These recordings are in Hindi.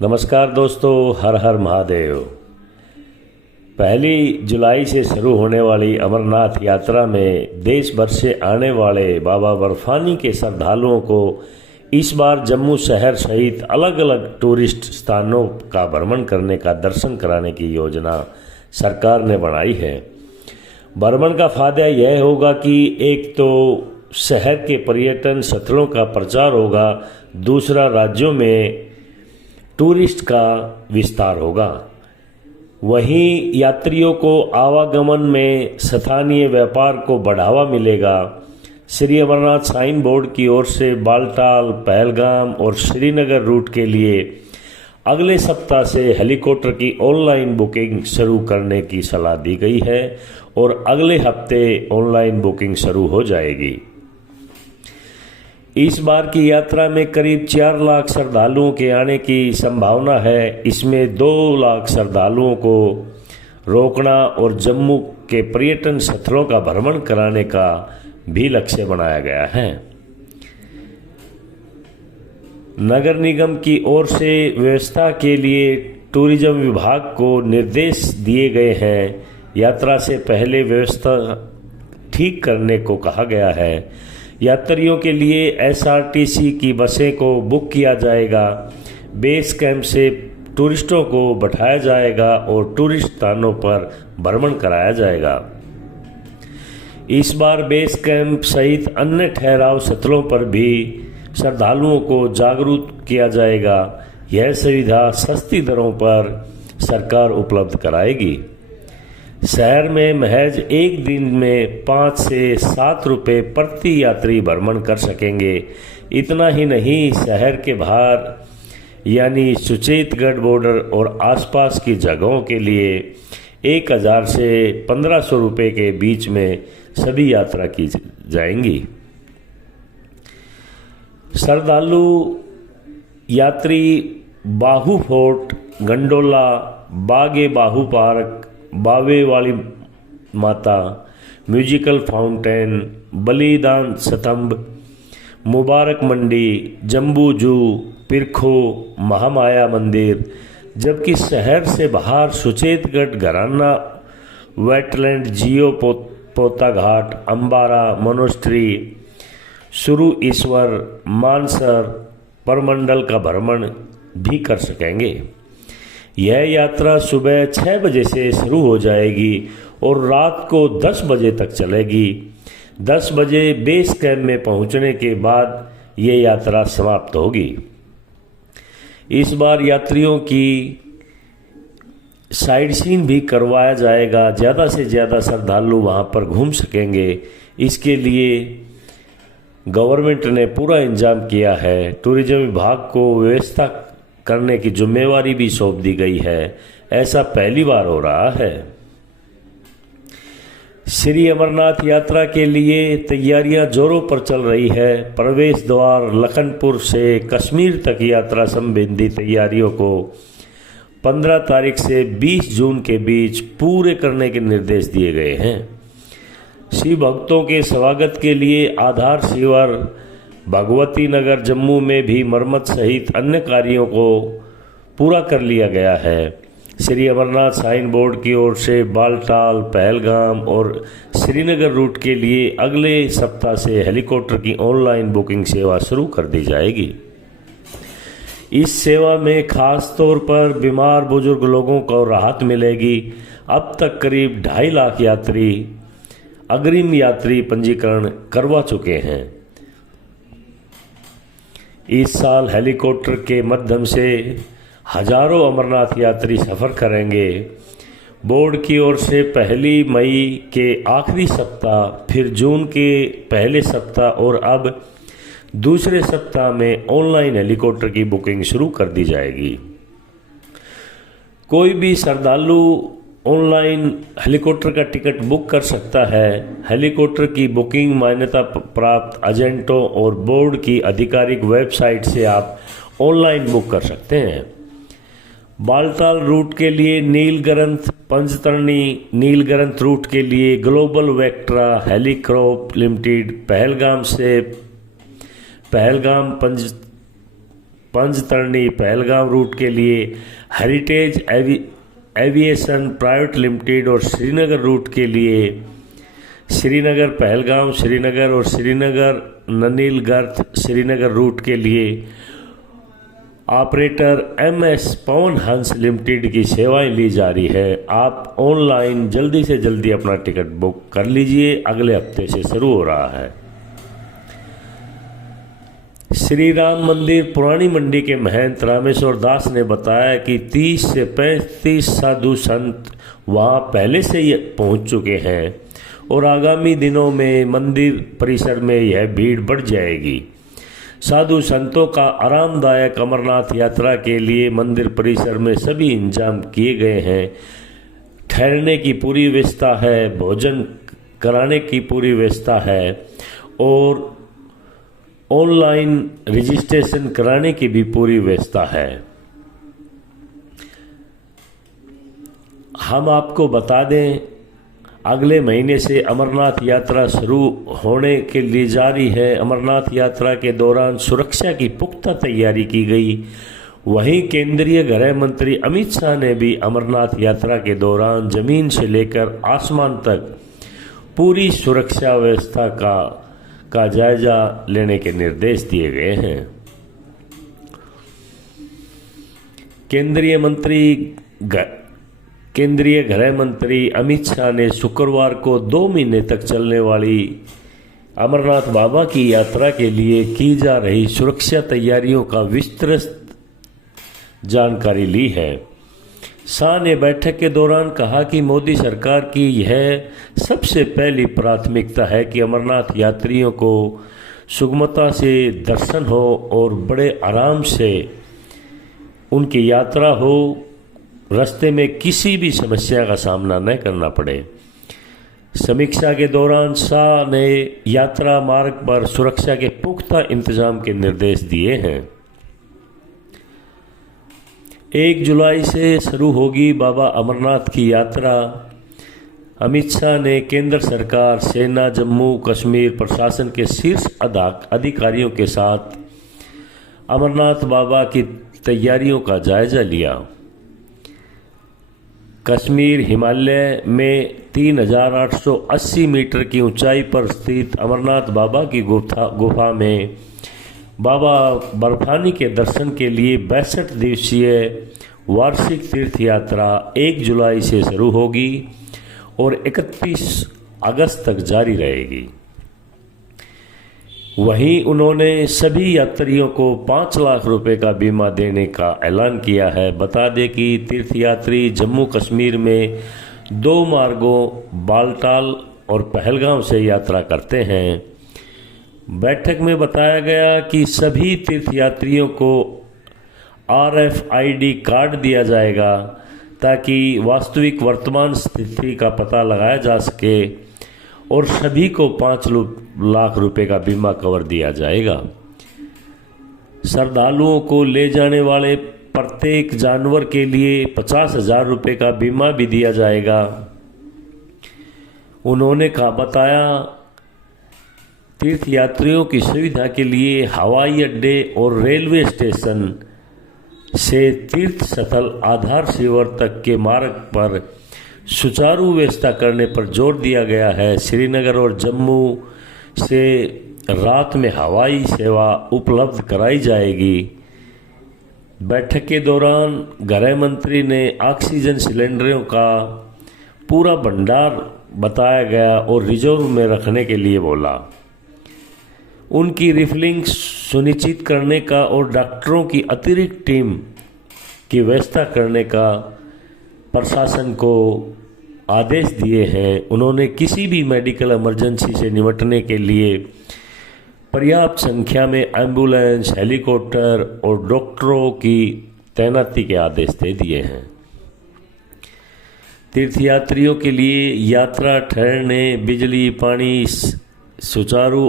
नमस्कार दोस्तों, हर हर महादेव। 1 जुलाई से शुरू होने वाली अमरनाथ यात्रा में देश भर से आने वाले बाबा बर्फानी के श्रद्धालुओं को इस बार जम्मू शहर सहित अलग अलग टूरिस्ट स्थानों का भ्रमण करने का दर्शन कराने की योजना सरकार ने बनाई है। भ्रमण का फायदा यह होगा कि एक तो शहर के पर्यटन स्थलों का प्रचार होगा, दूसरा राज्यों में टूरिस्ट का विस्तार होगा। वहीं यात्रियों को आवागमन में स्थानीय व्यापार को बढ़ावा मिलेगा। श्री अमरनाथ श्राइन बोर्ड की ओर से बालटाल, पहलगाम और श्रीनगर रूट के लिए अगले सप्ताह से हेलीकॉप्टर की ऑनलाइन बुकिंग शुरू करने की सलाह दी गई है और अगले हफ्ते ऑनलाइन बुकिंग शुरू हो जाएगी। इस बार की यात्रा में करीब 4 लाख श्रद्धालुओं के आने की संभावना है। इसमें 2 लाख श्रद्धालुओं को रोकना और जम्मू के पर्यटन स्थलों का भ्रमण कराने का भी लक्ष्य बनाया गया है। नगर निगम की ओर से व्यवस्था के लिए टूरिज्म विभाग को निर्देश दिए गए हैं। यात्रा से पहले व्यवस्था ठीक करने को कहा गया है। यात्रियों के लिए एसआरटीसी की बसें को बुक किया जाएगा। बेस कैंप से टूरिस्टों को बैठाया जाएगा और टूरिस्ट स्थानों पर भ्रमण कराया जाएगा। इस बार बेस कैंप सहित अन्य ठहराव स्थलों पर भी श्रद्धालुओं को जागरूक किया जाएगा। यह सुविधा सस्ती दरों पर सरकार उपलब्ध कराएगी। शहर में महज एक दिन में 5 से 7 रुपये प्रति यात्री भ्रमण कर सकेंगे। इतना ही नहीं, शहर के बाहर यानी सुचेतगढ़ बॉर्डर और आसपास की जगहों के लिए 1000 से 1500 रुपये के बीच में सभी यात्रा की जाएंगी। श्रद्धालु यात्री बाहू फोर्ट, गंडोला, बागे बाहू पार्क, बावे वाली माता, म्यूजिकल फाउंटेन, बलिदान स्तंभ, मुबारक मंडी, जम्बू जू, पिरखो, महामाया मंदिर, जबकि शहर से बाहर सुचेतगढ़, घराना, वेटलैंड, जियो पोता घाट, अंबारा, मोनेस्ट्री, सुरु ईश्वर, मानसर, परमंडल का भ्रमण भी कर सकेंगे। यह यात्रा सुबह 6 बजे से शुरू हो जाएगी और रात को 10 बजे तक चलेगी। 10 बजे बेस कैंप में पहुंचने के बाद ये यात्रा समाप्त होगी। इस बार यात्रियों की साइट सीइंग भी करवाया जाएगा। ज़्यादा से ज़्यादा श्रद्धालु वहां पर घूम सकेंगे। इसके लिए गवर्नमेंट ने पूरा इंतजाम किया है। टूरिज्म विभाग को व्यवस्था करने की जिम्मेवारी भी सौंप दी गई है। ऐसा पहली बार हो रहा है। श्री अमरनाथ यात्रा के लिए तैयारियां जोरों पर चल रही है। प्रवेश द्वार लखनपुर से कश्मीर तक यात्रा संबंधी तैयारियों को 15 तारीख से 20 जून के बीच पूरे करने के निर्देश दिए गए हैं। शिव भक्तों के स्वागत के लिए आधार शिविर भगवती नगर जम्मू में भी मरम्मत सहित अन्य कार्यों को पूरा कर लिया गया है। श्री अमरनाथ श्राइन बोर्ड की ओर से बालटाल, पहलगाम और श्रीनगर रूट के लिए अगले सप्ताह से हेलीकॉप्टर की ऑनलाइन बुकिंग सेवा शुरू कर दी जाएगी। इस सेवा में खास तौर पर बीमार बुजुर्ग लोगों को राहत मिलेगी। अब तक करीब 2.5 लाख यात्री अग्रिम यात्री पंजीकरण करवा चुके हैं। इस साल हेलीकॉप्टर के माध्यम से हजारों अमरनाथ यात्री सफ़र करेंगे। बोर्ड की ओर से 1 मई के आखिरी सप्ताह, फिर जून के पहले सप्ताह और अब दूसरे सप्ताह में ऑनलाइन हेलीकॉप्टर की बुकिंग शुरू कर दी जाएगी। कोई भी श्रद्धालु ऑनलाइन हेलीकॉप्टर का टिकट बुक कर सकता है। हेलीकॉप्टर की बुकिंग मान्यता प्राप्त एजेंटों और बोर्ड की आधिकारिक वेबसाइट से आप ऑनलाइन बुक कर सकते हैं। बालताल रूट के लिए नीलगरंथ, पंचतरणी नीलगरंथ रूट के लिए ग्लोबल वेक्ट्रा हेलीक्रॉप लिमिटेड, पहलगाम से पहलगाम पंजतरणी पहलगाम रूट के लिए हेरिटेज एविएशन प्राइवेट लिमिटेड और श्रीनगर रूट के लिए श्रीनगर पहलगाम श्रीनगर और श्रीनगर ननील गर्थ श्रीनगर रूट के लिए operator MS Pawan Hans limited की सेवाएं ली जा रही है। आप ऑनलाइन जल्दी से जल्दी अपना टिकट बुक कर लीजिए, अगले हफ्ते से शुरू हो रहा है। श्री राम मंदिर पुरानी मंडी के महंत रामेश्वर दास ने बताया कि 30 से 35 साधु संत वहां पहले से ही पहुंच चुके हैं और आगामी दिनों में मंदिर परिसर में यह भीड़ बढ़ जाएगी। साधु संतों का आरामदायक अमरनाथ यात्रा के लिए मंदिर परिसर में सभी इंतजाम किए गए हैं। ठहरने की पूरी व्यवस्था है, भोजन कराने की पूरी व्यवस्था है और ऑनलाइन रजिस्ट्रेशन कराने की भी पूरी व्यवस्था है। हम आपको बता दें, अगले महीने से अमरनाथ यात्रा शुरू होने के लिए जारी है। अमरनाथ यात्रा के दौरान सुरक्षा की पुख्ता तैयारी की गई। वहीं केंद्रीय गृह मंत्री अमित शाह ने भी अमरनाथ यात्रा के दौरान जमीन से लेकर आसमान तक पूरी सुरक्षा व्यवस्था का जायजा लेने के निर्देश दिए गए हैं। केंद्रीय गृह मंत्री अमित शाह ने शुक्रवार को 2 महीने तक चलने वाली अमरनाथ बाबा की यात्रा के लिए की जा रही सुरक्षा तैयारियों का विस्तृत जानकारी ली है। शाह ने बैठक के दौरान कहा कि मोदी सरकार की यह सबसे पहली प्राथमिकता है कि अमरनाथ यात्रियों को सुगमता से दर्शन हो और बड़े आराम से उनकी यात्रा हो, रास्ते में किसी भी समस्या का सामना न करना पड़े। समीक्षा के दौरान शाह ने यात्रा मार्ग पर सुरक्षा के पुख्ता इंतजाम के निर्देश दिए हैं। 1 जुलाई से शुरू होगी बाबा अमरनाथ की यात्रा। अमित शाह ने केंद्र सरकार, सेना, जम्मू कश्मीर प्रशासन के शीर्ष अधिकारियों के साथ अमरनाथ बाबा की तैयारियों का जायजा लिया। कश्मीर हिमालय में 3880 मीटर की ऊंचाई पर स्थित अमरनाथ बाबा की गुफा में बाबा बर्फानी के दर्शन के लिए 62 दिवसीय वार्षिक तीर्थ यात्रा 1 जुलाई से शुरू होगी और 31 अगस्त तक जारी रहेगी। वहीं उन्होंने सभी यात्रियों को 5 लाख रुपए का बीमा देने का ऐलान किया है। बता दें कि तीर्थयात्री जम्मू कश्मीर में 2 मार्गों बालटाल और पहलगाम से यात्रा करते हैं। बैठक में बताया गया कि सभी तीर्थयात्रियों को RFID कार्ड दिया जाएगा ताकि वास्तविक वर्तमान स्थिति का पता लगाया जा सके और सभी को 5 लाख रुपए का बीमा कवर दिया जाएगा। श्रद्धालुओं को ले जाने वाले प्रत्येक जानवर के लिए 50,000 रुपए का बीमा भी दिया जाएगा। उन्होंने बताया, तीर्थयात्रियों की सुविधा के लिए हवाई अड्डे और रेलवे स्टेशन से तीर्थ स्थल आधार शिविर तक के मार्ग पर सुचारू व्यवस्था करने पर जोर दिया गया है। श्रीनगर और जम्मू से रात में हवाई सेवा उपलब्ध कराई जाएगी। बैठक के दौरान गृह मंत्री ने ऑक्सीजन सिलेंडरों का पूरा भंडार बताया गया और रिजर्व में रखने के लिए बोला। उनकी रिफिलिंग सुनिश्चित करने का और डॉक्टरों की अतिरिक्त टीम की व्यवस्था करने का प्रशासन को आदेश दिए हैं। उन्होंने किसी भी मेडिकल इमरजेंसी से निपटने के लिए पर्याप्त संख्या में एम्बुलेंस, हेलीकॉप्टर और डॉक्टरों की तैनाती के आदेश दे दिए हैं। तीर्थयात्रियों के लिए यात्रा, ठहरने, बिजली, पानी, सुचारू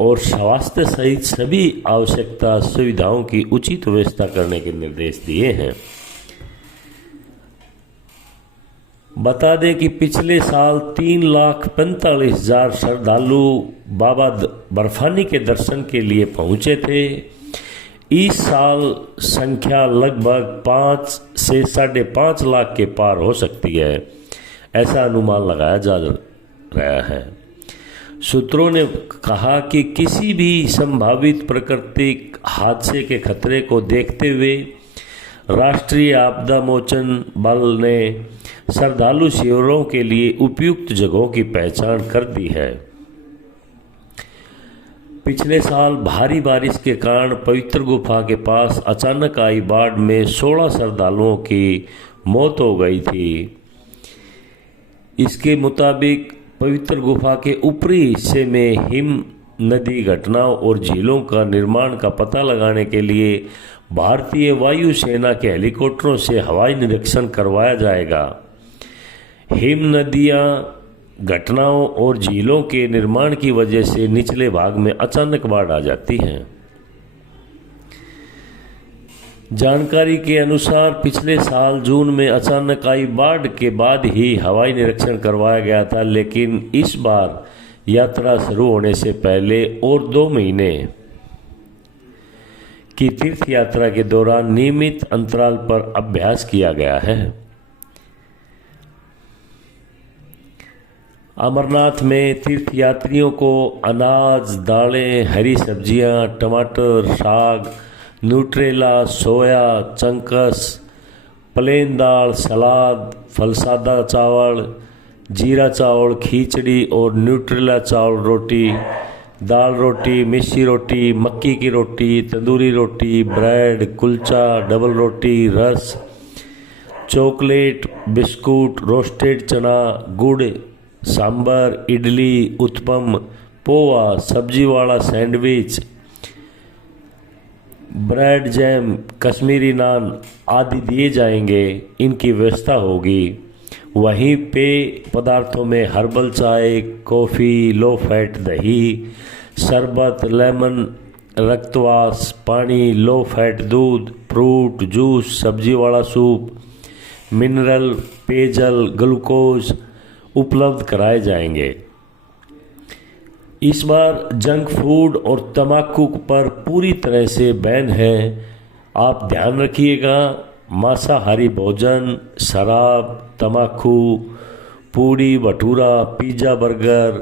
और स्वास्थ्य सहित सभी आवश्यकता सुविधाओं की उचित व्यवस्था करने के निर्देश दिए हैं। बता दें कि पिछले साल 3,45,000 श्रद्धालु बाबा बर्फानी के दर्शन के लिए पहुंचे थे। इस साल संख्या लगभग 5 से 5.5 लाख के पार हो सकती है, ऐसा अनुमान लगाया जा रहा है। सूत्रों ने कहा कि किसी भी संभावित प्राकृतिक हादसे के खतरे को देखते हुए राष्ट्रीय आपदा मोचन बल ने श्रद्धालु शिविरों के लिए उपयुक्त जगहों की पहचान कर दी है। पिछले साल भारी बारिश के कारण पवित्र गुफा के पास अचानक आई बाढ़ में 16 श्रद्धालुओं की मौत हो गई थी। इसके मुताबिक पवित्र गुफा के ऊपरी हिस्से में हिम नदी घटनाओं और झीलों का निर्माण का पता लगाने के लिए भारतीय वायुसेना के हेलीकॉप्टरों से हवाई निरीक्षण करवाया जाएगा। हिम नदियां घटनाओं और झीलों के निर्माण की वजह से निचले भाग में अचानक बाढ़ आ जाती हैं। जानकारी के अनुसार पिछले साल जून में अचानक आई बाढ़ के बाद ही हवाई निरीक्षण करवाया गया था, लेकिन इस बार यात्रा शुरू होने से पहले और 2 महीने की तीर्थ यात्रा के दौरान नियमित अंतराल पर अभ्यास किया गया है। अमरनाथ में तीर्थयात्रियों को अनाज, दालें, हरी सब्जियां, टमाटर, साग, न्यूट्रेला, सोया चंक्स, प्लेन दाल, सलाद, फलसादा चावल, जीरा चावल, खिचड़ी और न्यूट्रेला चावल रोटी, दाल रोटी, मिस्सी रोटी, मक्की की रोटी, तंदूरी रोटी, ब्रेड, कुलचा, डबल रोटी, रस, चॉकलेट, बिस्कुट, रोस्टेड चना, गुड़, सांबर, इडली, उत्पम, पोहा, सब्जी वाला सैंडविच, ब्रेड जैम, कश्मीरी नान आदि दिए जाएंगे। इनकी व्यवस्था होगी। वहीं पेय पदार्थों में हर्बल चाय, कॉफ़ी, लो फैट दही, शरबत, लेमन, रक्तवास, पानी, लो फैट दूध, फ्रूट जूस, सब्जी वाला सूप, मिनरल पेयजल, ग्लूकोज उपलब्ध कराए जाएंगे। इस बार जंक फूड और तंबाकू पर पूरी तरह से बैन है। आप ध्यान रखिएगा, मांसाहारी भोजन, शराब, तंबाकू, puri bhatura, pizza, burger,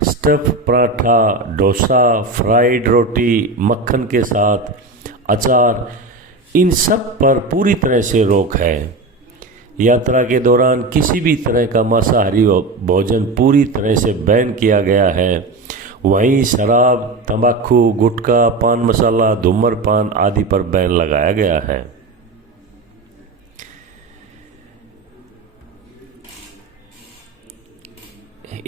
stuff paratha, dosa, fried रोटी, मक्खन के साथ अचार, इन सब पर पूरी तरह से रोक है। यात्रा के दौरान किसी भी तरह का मांसाहारी भोजन पूरी तरह से बैन किया गया है। वहीं शराब, तंबाकू, गुटखा, पान मसाला, धूम्रपान आदि पर बैन लगाया गया है।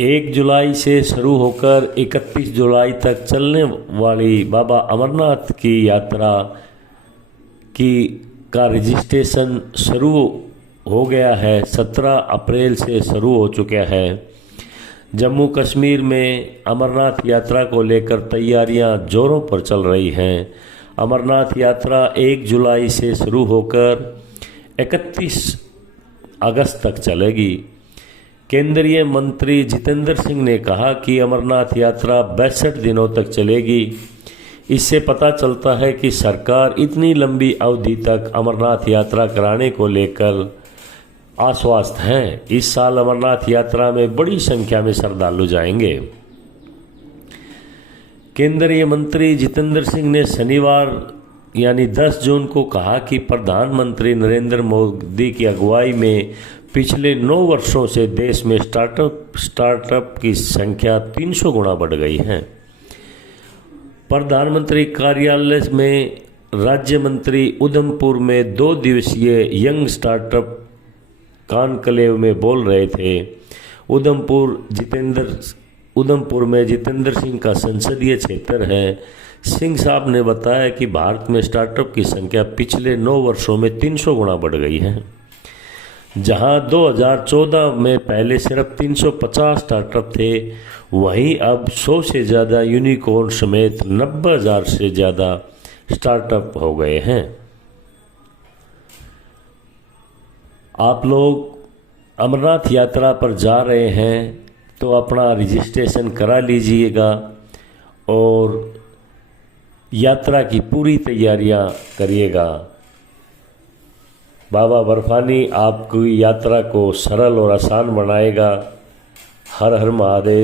एक जुलाई से शुरू होकर 31 जुलाई तक चलने वाली बाबा अमरनाथ की यात्रा का रजिस्ट्रेशन शुरू हो गया है। 17 अप्रैल से शुरू हो चुका है। जम्मू कश्मीर में अमरनाथ यात्रा को लेकर तैयारियां जोरों पर चल रही हैं। अमरनाथ यात्रा 1 जुलाई से शुरू होकर 31 अगस्त तक चलेगी। केंद्रीय मंत्री जितेंद्र सिंह ने कहा कि अमरनाथ यात्रा 62 दिनों तक चलेगी। इससे पता चलता है कि सरकार इतनी लंबी अवधि तक अमरनाथ यात्रा कराने को लेकर आश्वस्त हैं। इस साल अमरनाथ यात्रा में बड़ी संख्या में श्रद्धालु जाएंगे। केंद्रीय मंत्री जितेंद्र सिंह ने शनिवार यानी 10 जून को कहा कि प्रधानमंत्री नरेंद्र मोदी की अगुवाई में पिछले 9 वर्षों से देश में स्टार्टअप की संख्या 300 गुना बढ़ गई है। प्रधानमंत्री कार्यालय में राज्य मंत्री उधमपुर में 2 दिवसीय यंग स्टार्टअप कॉन्क्लेव में बोल रहे थे। उधमपुर में जितेंद्र सिंह का संसदीय क्षेत्र है। सिंह साहब ने बताया कि भारत में स्टार्टअप की संख्या पिछले 9 वर्षों में 300 गुना बढ़ गई है। जहां 2014 में पहले सिर्फ 350 स्टार्टअप थे, वहीं अब 100 से ज़्यादा यूनिकॉर्न समेत 90,000 से ज़्यादा स्टार्टअप हो गए हैं। आप लोग अमरनाथ यात्रा पर जा रहे हैं तो अपना रजिस्ट्रेशन करा लीजिएगा और यात्रा की पूरी तैयारियां करिएगा। बाबा बर्फानी आपकी यात्रा को सरल और आसान बनाएगा। हर हर महादेव।